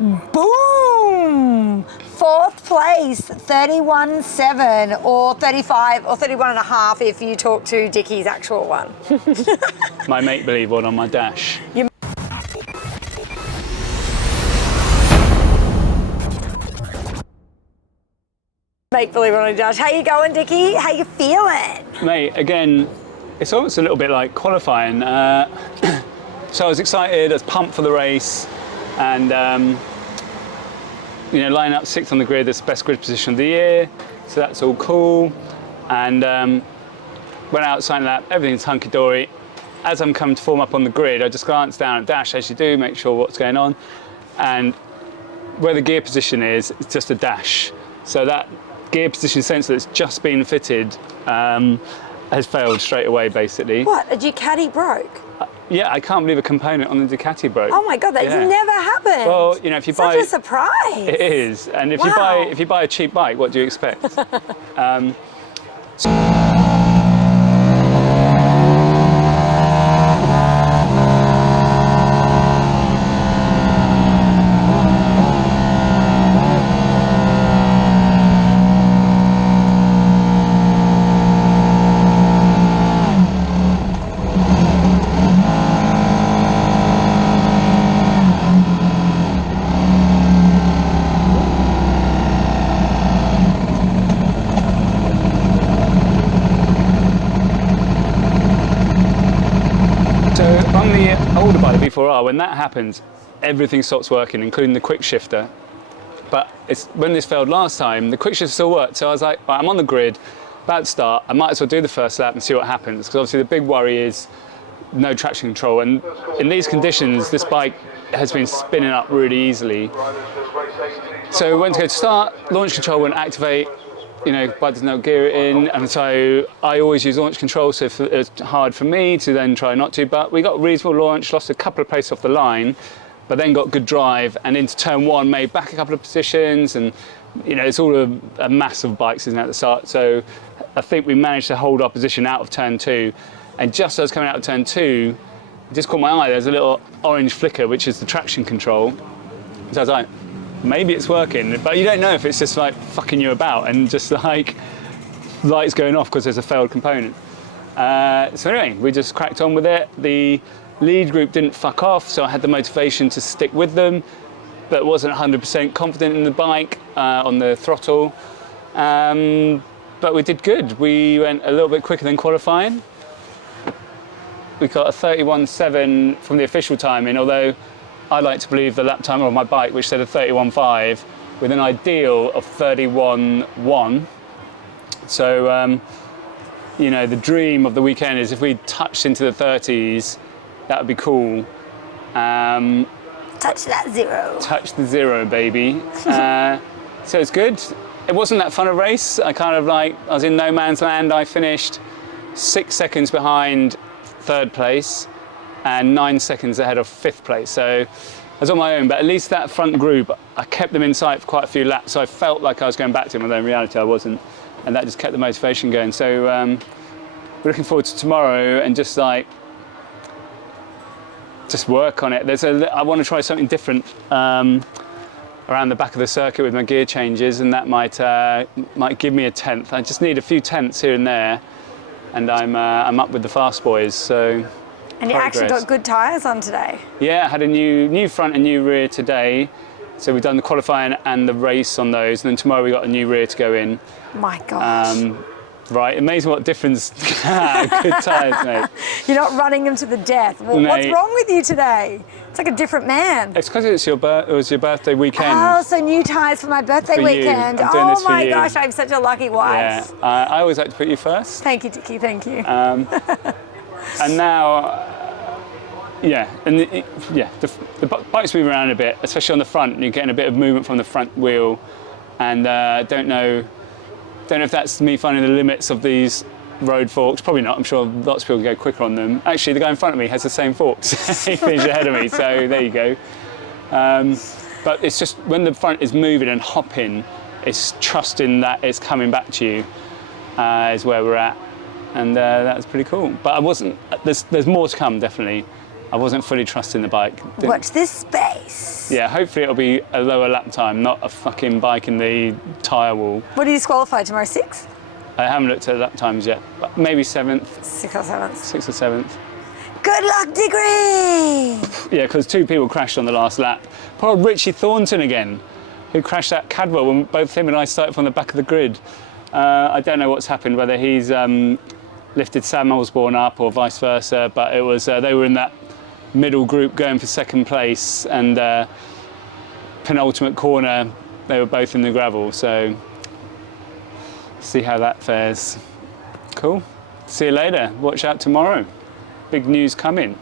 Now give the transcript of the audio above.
Boom! Fourth place, 31.7 or 35 or 31.5 if you talk to Dickie's actual one. My make-believe one on my dash. Make believe on a dash. How you going, Dickie? How you feeling? Mate, again, it's almost a little bit like qualifying. So I was excited, I was pumped for the race, and you know, lining up sixth on the grid, that's the best grid position of the year, so that's all cool. And went out, signed lap, everything's hunky-dory. As I'm coming to form up on the grid, I just glance down at dash, as you do, make sure what's going on, and where the gear position is, it's just a dash. So that gear position sensor that's just been fitted has failed straight away, basically. What, a Ducati broke? Yeah, I can't believe a component on the Ducati broke. Oh my God, that's never happened. Well, you know, if you buy... Such a surprise. It is, and if you buy a cheap bike, what do you expect? On the older bike, the V4R, when that happens, everything stops working, including the quick shifter. But when this failed last time, the quick shifter still worked. So I was like, right, I'm on the grid, about to start, I might as well do the first lap and see what happens. Because obviously the big worry is no traction control. And in these conditions, this bike has been spinning up really easily. So went to go to start, launch control wouldn't activate. You know, bike doesn't know gear it in, and so I always use launch control, so it's hard for me to then try not to, but we got a reasonable launch, lost a couple of places off the line, but then got good drive, and into turn one, made back a couple of positions, and you know, it's all a mass of bikes, isn't it, at the start, so I think we managed to hold our position out of turn two, and just as I was coming out of turn two, it just caught my eye, there's a little orange flicker, which is the traction control, so I was like, maybe it's working, but you don't know if it's just like fucking you about and just like lights going off because there's a failed component. So anyway, we just cracked on with it. The lead group didn't fuck off, so I had the motivation to stick with them, but wasn't 100% confident in the bike, on the throttle. But we did good. We went a little bit quicker than qualifying. We got a 31.7 from the official timing, although I like to believe the lap timer on my bike, which said a 31.5, with an ideal of 31.1. So, you know, the dream of the weekend is if we touched into the 30s, that would be cool. Touch that zero. Touch the zero, baby. So it's good. It wasn't that fun a race. I was in no man's land. I finished 6 seconds behind third place and 9 seconds ahead of fifth place. So I was on my own, but at least that front group, I kept them in sight for quite a few laps, so I felt like I was going back to them, although in reality I wasn't. And that just kept the motivation going. So we're looking forward to tomorrow and just work on it. I want to try something different around the back of the circuit with my gear changes, and that might give me a tenth. I just need a few tenths here and there, and I'm up with the fast boys. So. And you actually got good tyres on today. Yeah, I had a new front and new rear today. So we've done the qualifying and the race on those, and then tomorrow we got a new rear to go in. My gosh. Right, amazing what difference. Good tyres, mate. You're not running them to the death. Well, what's wrong with you today? It's like a different man. It's because it was your birthday weekend. Oh, so new tyres for my birthday weekend. Oh my gosh, I'm such a lucky wife. Yeah, I always like to put you first. Thank you, Dickie, thank you. And now, the bike's moving around a bit, especially on the front. You're getting a bit of movement from the front wheel, and don't know if that's me finding the limits of these road forks. Probably not. I'm sure lots of people go quicker on them. Actually, the guy in front of me has the same forks. He finished ahead of me, so there you go. But it's just when the front is moving and hopping, it's trusting that it's coming back to you is where we're at. And that's pretty cool. But I wasn't, there's more to come, definitely. I wasn't fully trusting the bike. Watch this space. Nice. Yeah, hopefully it'll be a lower lap time, not a fucking bike in the tyre wall. What do you disqualify tomorrow? 6th? I haven't looked at lap times yet, but maybe 7th, 6th or 7th. 6th or 7th. Good luck, Degree! Yeah, because 2 people crashed on the last lap. Poor old Richie Thornton again, who crashed at Cadwell when both him and I started from the back of the grid. I don't know what's happened, whether he's lifted Sam Osborne up or vice versa, but it was they were in that middle group going for 2nd place, and penultimate corner they were both in the gravel, so see how that fares. Cool. See you later. Watch out tomorrow. Big news coming.